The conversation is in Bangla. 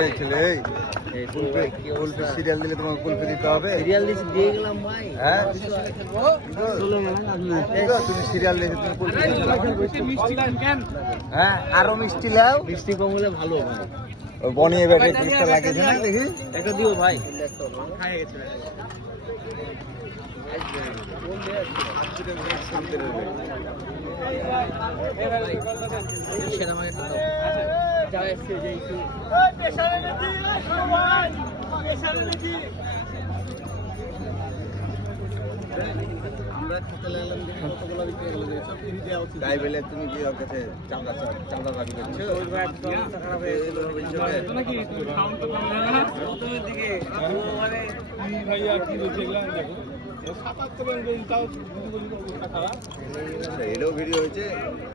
এই ছেলে এই কুলফি সিরিয়াল দিলে তোমাকে কুলফি দিতে হবে। সিরিয়াল দিয়ে গেলাম ভাই। হ্যাঁ তুমি সিরিয়াল দিলে তুমি কুলফি হ্যাঁ আরো মিষ্টি লাও। মিষ্টি কম হলে ভালো ভাই। বনিয়ে ব্যাটে জিনিসটা লাগিয়েছে না দেখি একটা দিও ভাই। আমরা খেতে লাগলাম যে কতগুলো বিক্রি হলো তাই বলে তুমি কি ওর কাছে চাঁদা দাবি করছো? এটাও ভিডিও হয়েছে।